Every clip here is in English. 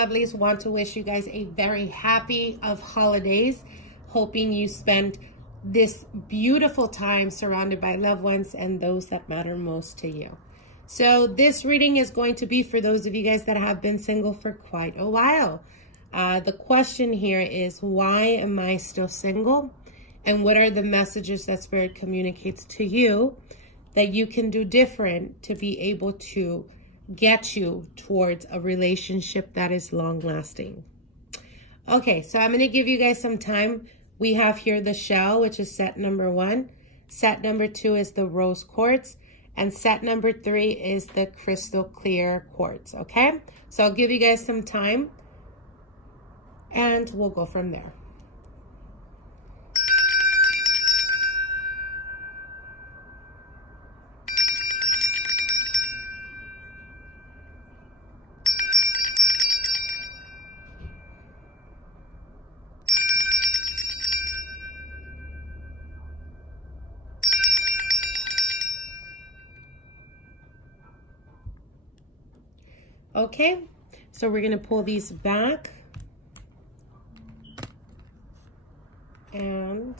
lovelies, want to wish you guys a very happy of holidays. Hoping you spend this beautiful time surrounded by loved ones and those that matter most to you. So this reading is going to be for those of you guys that have been single for quite a while. The question here is, why am I still single? And what are the messages that Spirit communicates to you that you can do different to be able to get you towards a relationship that is long-lasting? Okay, so I'm going to give you guys some time. We have here the shell, which is set number 1. Set number 2 is the rose quartz. And set number 3 is the crystal clear quartz, okay? So I'll give you guys some time, and we'll go from there. Okay, so we're going to pull these back. And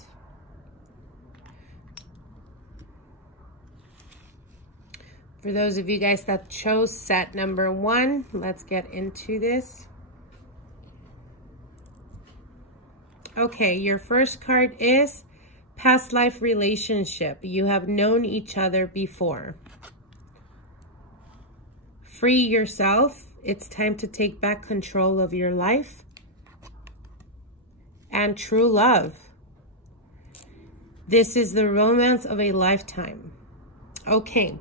for those of you guys that chose set number 1, let's get into this. Okay, your first card is past life relationship. You have known each other before. Free yourself. It's time to take back control of your life. And true love. This is the romance of a lifetime. Okay,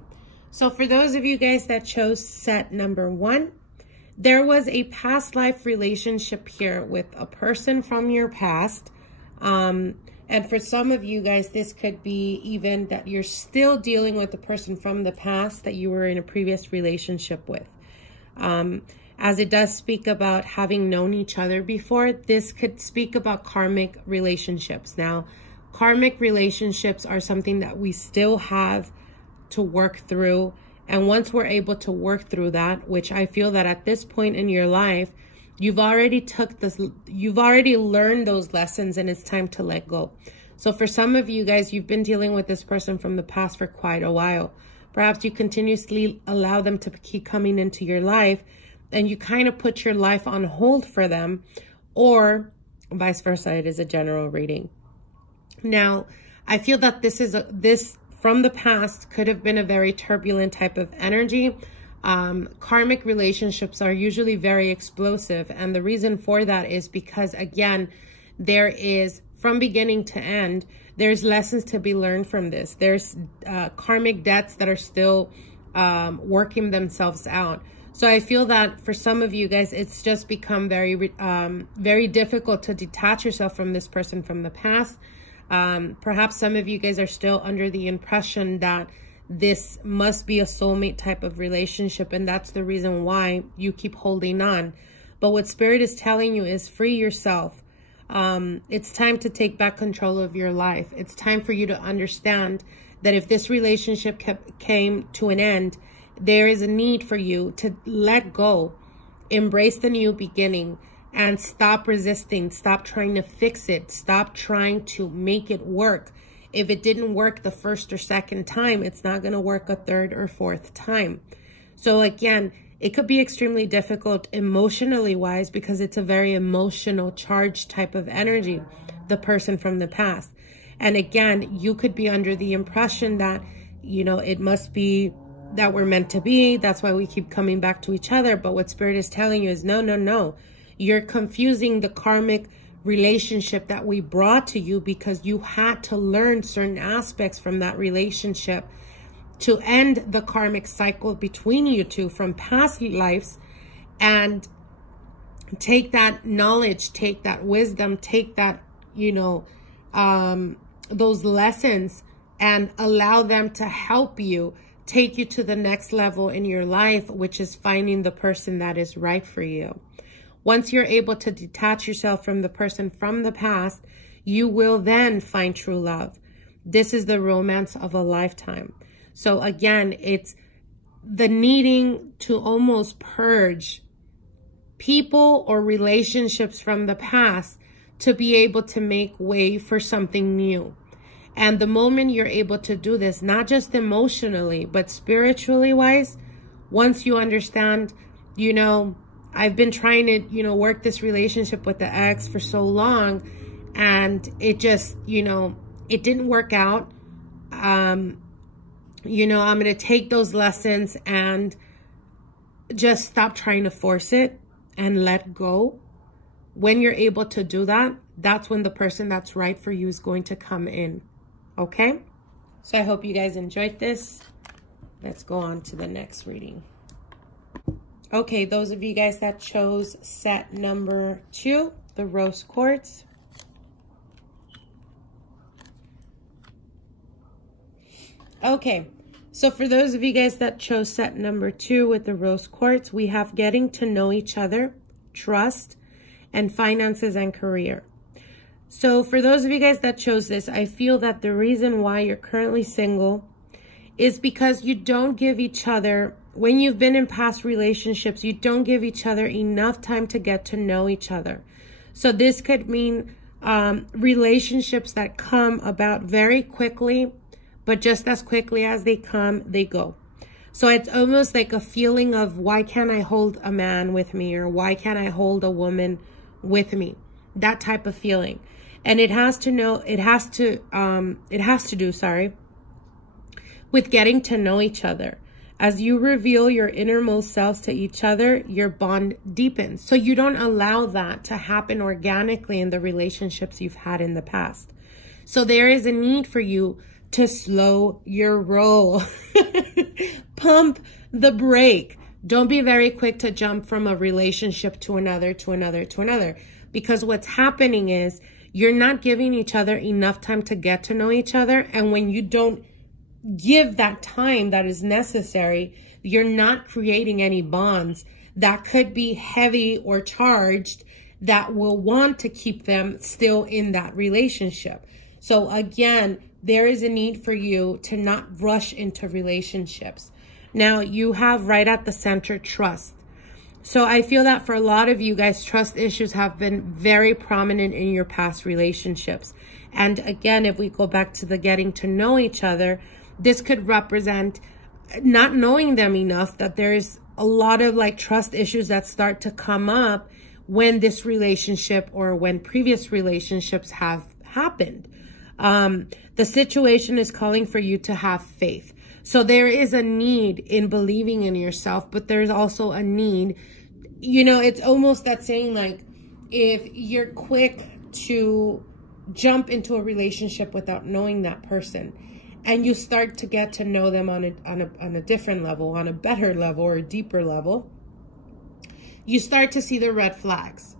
so for those of you guys that chose set number 1, there was a past life relationship here with a person from your past. And for some of you guys, this could be even that you're still dealing with the person from the past that you were in a previous relationship with. As it does speak about having known each other before, this could speak about karmic relationships. Now, karmic relationships are something that we still have to work through. And once we're able to work through that, which I feel that at this point in your life, you've already learned those lessons, and it's time to let go. So for some of you guys, you've been dealing with this person from the past for quite a while. Perhaps you continuously allow them to keep coming into your life, and you kind of put your life on hold for them, or vice versa. It is a general reading. Now, I feel that this from the past could have been a very turbulent type of energy. Karmic relationships are usually very explosive, and the reason for that is because, again, there is, from beginning to end, there's lessons to be learned from this. There's karmic debts that are still working themselves out. So I feel that for some of you guys, it's just become very difficult to detach yourself from this person from the past. Perhaps some of you guys are still under the impression that this must be a soulmate type of relationship, and that's the reason why you keep holding on. But what Spirit is telling you is free yourself. It's time to take back control of your life. It's time for you to understand that if this relationship came to an end, there is a need for you to let go, embrace the new beginning, and stop resisting. Stop trying to fix it. Stop trying to make it work. If it didn't work the first or second time, it's not going to work a third or fourth time. So again, it could be extremely difficult emotionally wise, because it's a very emotional charged type of energy, the person from the past. And again, you could be under the impression that, you know, it must be that we're meant to be. That's why we keep coming back to each other. But what Spirit is telling you is no, no, no. You're confusing the karmic relationship that we brought to you, because you had to learn certain aspects from that relationship to end the karmic cycle between you two from past lives, and take that knowledge, take that wisdom, take that, you know, those lessons, and allow them to help you take you to the next level in your life, which is finding the person that is right for you. Once you're able to detach yourself from the person from the past, you will then find true love. This is the romance of a lifetime. So again, it's the needing to almost purge people or relationships from the past to be able to make way for something new. And the moment you're able to do this, not just emotionally, but spiritually wise, once you understand, you know, I've been trying to, you know, work this relationship with the ex for so long, and it just, you know, it didn't work out. You know, I'm going to take those lessons and just stop trying to force it and let go. When you're able to do that, that's when the person that's right for you is going to come in. Okay? So I hope you guys enjoyed this. Let's go on to the next reading. Okay, those of you guys that chose set number 2, the rose quartz. Okay, so for those of you guys that chose set number 2 with the rose quartz, we have getting to know each other, trust, and finances and career. So for those of you guys that chose this, I feel that the reason why you're currently single is because you don't give each other, when you've been in past relationships, you don't give each other enough time to get to know each other. So this could mean relationships that come about very quickly, but just as quickly as they come, they go. So it's almost like a feeling of, why can't I hold a man with me? Or why can't I hold a woman with me? That type of feeling. And it has to do with getting to know each other. As you reveal your innermost selves to each other, your bond deepens. So you don't allow that to happen organically in the relationships you've had in the past. So there is a need for you to slow your roll. Pump the brake. Don't be very quick to jump from a relationship to another, to another, to another. Because what's happening is you're not giving each other enough time to get to know each other. And when you don't give that time that is necessary, you're not creating any bonds that could be heavy or charged that will want to keep them still in that relationship. So again, there is a need for you to not rush into relationships. Now, you have right at the center trust. So I feel that for a lot of you guys, trust issues have been very prominent in your past relationships. And again, if we go back to the getting to know each other, this could represent not knowing them enough, that there's a lot of like trust issues that start to come up when this relationship or when previous relationships have happened. The situation is calling for you to have faith. So there is a need in believing in yourself, but there's also a need, you know, it's almost that saying like, if you're quick to jump into a relationship without knowing that person, and you start to get to know them on a different level, on a better level or a deeper level, you start to see the red flags.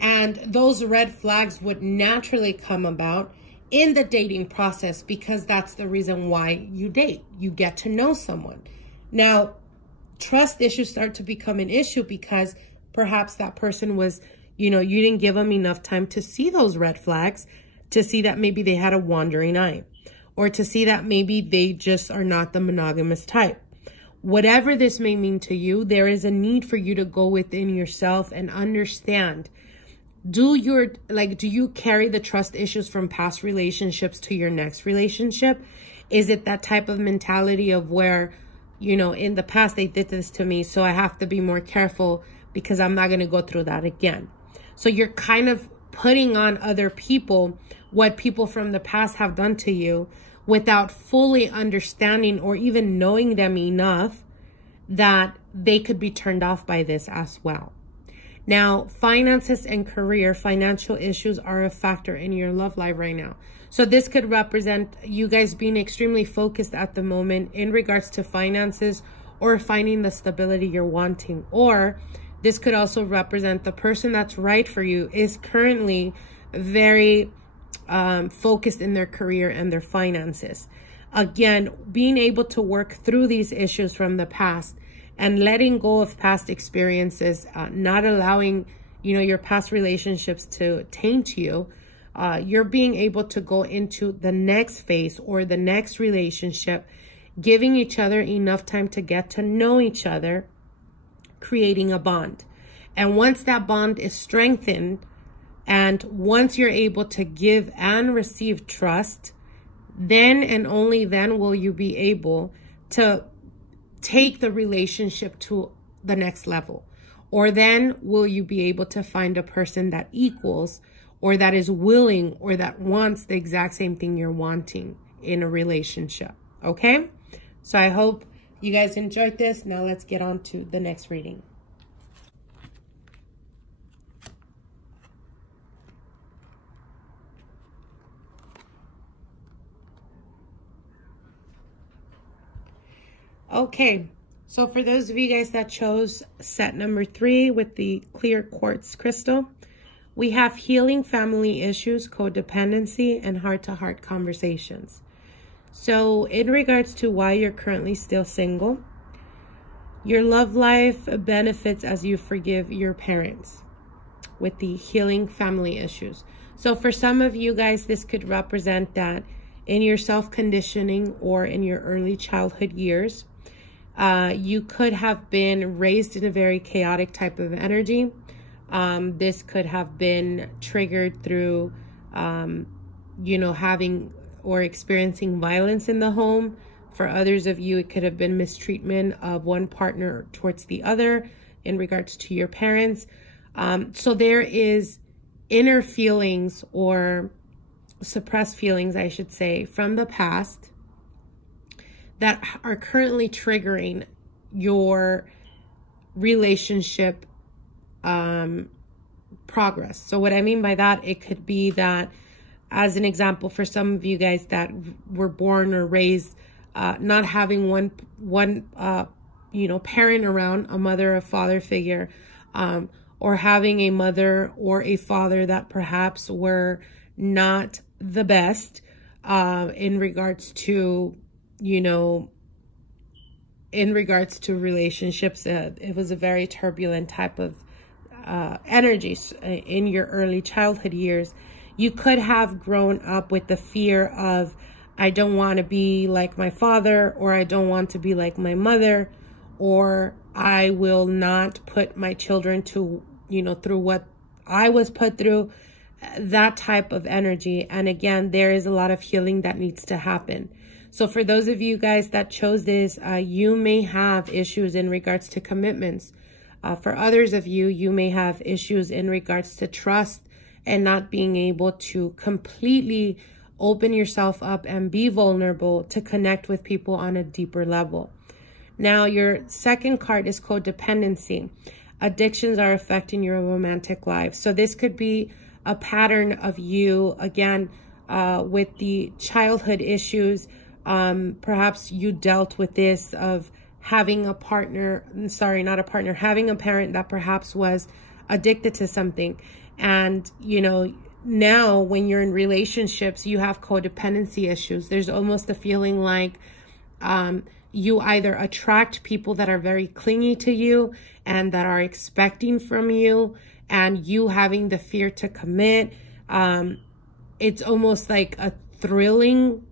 And those red flags would naturally come about in the dating process, because that's the reason why you date. You get to know someone. Now, trust issues start to become an issue because perhaps that person was, you know, you didn't give them enough time to see those red flags, to see that maybe they had a wandering eye, or to see that maybe they just are not the monogamous type. Whatever this may mean to you, there is a need for you to go within yourself and understand, do you carry the trust issues from past relationships to your next relationship? Is it that type of mentality of where, you know, in the past they did this to me, so I have to be more careful because I'm not going to go through that again? So you're kind of putting on other people what people from the past have done to you without fully understanding or even knowing them enough that they could be turned off by this as well. Now, finances and career, financial issues are a factor in your love life right now. So this could represent you guys being extremely focused at the moment in regards to finances or finding the stability you're wanting. Or this could also represent the person that's right for you is currently very focused in their career and their finances. Again, being able to work through these issues from the past and letting go of past experiences, not allowing, you know, your past relationships to taint you. You're being able to go into the next phase or the next relationship, giving each other enough time to get to know each other, creating a bond. And once that bond is strengthened, and once you're able to give and receive trust, then and only then will you be able to take the relationship to the next level. Or then will you be able to find a person that equals, or that is willing, or that wants the exact same thing you're wanting in a relationship. Okay? So I hope you guys enjoyed this. Now let's get on to the next reading. Okay, so for those of you guys that chose set number 3 with the clear quartz crystal, we have healing family issues, codependency, and heart-to-heart conversations. So in regards to why you're currently still single, your love life benefits as you forgive your parents with the healing family issues. So for some of you guys, this could represent that in your self-conditioning or in your early childhood years, you could have been raised in a very chaotic type of energy. This could have been triggered through, you know, having or experiencing violence in the home. For others of you, it could have been mistreatment of one partner towards the other in regards to your parents. So there is inner feelings, or suppressed feelings, I should say, from the past that are currently triggering your relationship progress. So what I mean by that, it could be that, as an example, for some of you guys that were born or raised not having one you know, parent around, a mother or father figure, or having a mother or a father that perhaps were not the best in regards to, you know, in regards to relationships. It was a very turbulent type of energy in your early childhood years. You could have grown up with the fear of, I don't want to be like my father, or I don't want to be like my mother, or I will not put my children to, you know, through what I was put through, that type of energy. And again, there is a lot of healing that needs to happen. So for those of you guys that chose this, you may have issues in regards to commitments. For others of you, you may have issues in regards to trust and not being able to completely open yourself up and be vulnerable to connect with people on a deeper level. Now, your second card is codependency. Addictions are affecting your romantic life. So this could be a pattern of you, again, with the childhood issues. Perhaps you dealt with this of having a partner, having a parent that perhaps was addicted to something. And, you know, now when you're in relationships, you have codependency issues. There's almost a feeling like you either attract people that are very clingy to you and that are expecting from you, and you having the fear to commit. It's almost like a thrilling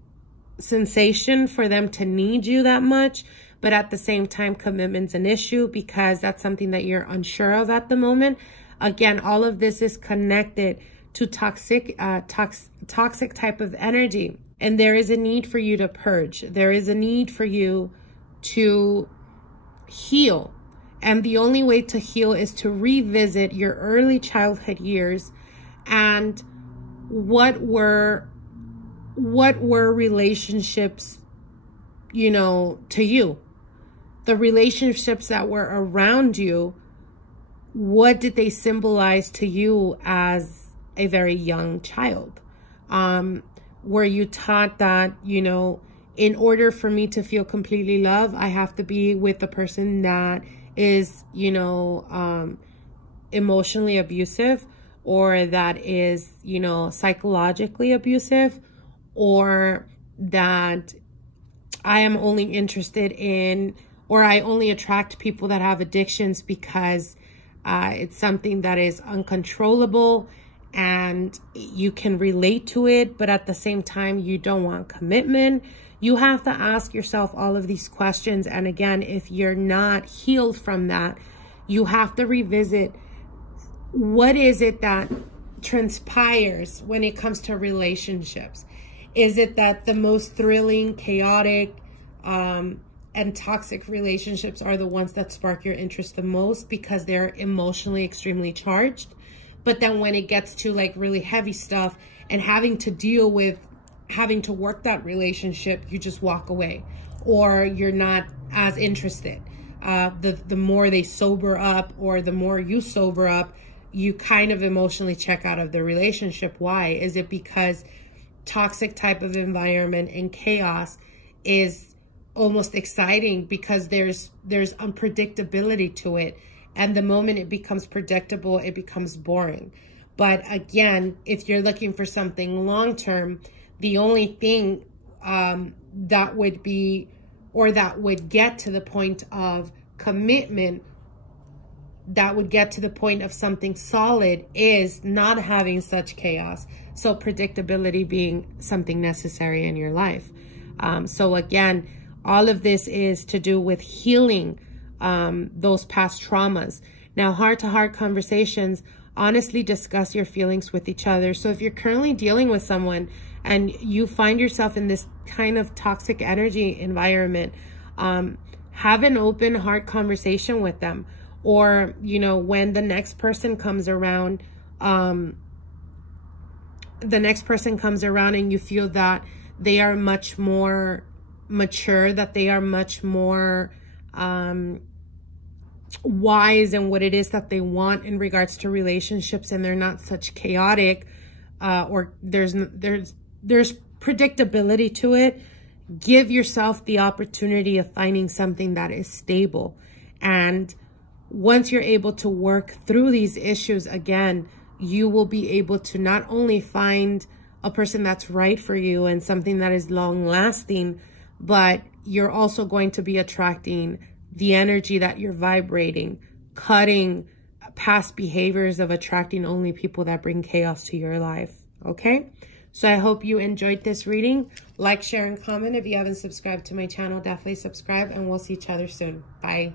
sensation for them to need you that much, but at the same time, commitment's an issue because that's something that you're unsure of at the moment. Again, all of this is connected to toxic type of energy. And there is a need for you to purge. There is a need for you to heal. And the only way to heal is to revisit your early childhood years and what were relationships, you know, to you. The relationships that were around you, what did they symbolize to you as a very young child? Were you taught that, you know, in order for me to feel completely loved, I have to be with the person that is, you know, emotionally abusive, or that is, you know, psychologically abusive, or that I am only interested in, or I only attract people that have addictions because it's something that is uncontrollable and you can relate to it, but at the same time, you don't want commitment. You have to ask yourself all of these questions. And again, if you're not healed from that, you have to revisit what is it that transpires when it comes to relationships? Is it that the most thrilling, chaotic, and toxic relationships are the ones that spark your interest the most because they're emotionally extremely charged? But then when it gets to like really heavy stuff and having to deal with having to work that relationship, you just walk away, or you're not as interested. The more they sober up, or the more you sober up, you kind of emotionally check out of the relationship. Why? Is it because toxic type of environment and chaos is almost exciting because there's unpredictability to it, and the moment it becomes predictable, it becomes boring. But again, if you're looking for something long-term, the only thing that would be, or that would get to the point of commitment, that would get to the point of something solid, is not having such chaos. So predictability being something necessary in your life. So again, all of this is to do with healing those past traumas. Now, heart-to-heart conversations, honestly discuss your feelings with each other. So if you're currently dealing with someone and you find yourself in this kind of toxic energy environment, have an open heart conversation with them. Or, you know, when the next person comes around, and you feel that they are much more mature, that they are much more wise in what it is that they want in regards to relationships, and they're not such chaotic, or there's predictability to it, give yourself the opportunity of finding something that is stable. And once you're able to work through these issues, again, you will be able to not only find a person that's right for you and something that is long lasting, but you're also going to be attracting the energy that you're vibrating, cutting past behaviors of attracting only people that bring chaos to your life. Okay? So I hope you enjoyed this reading. Like, share, and comment. If you haven't subscribed to my channel, definitely subscribe, and we'll see each other soon. Bye.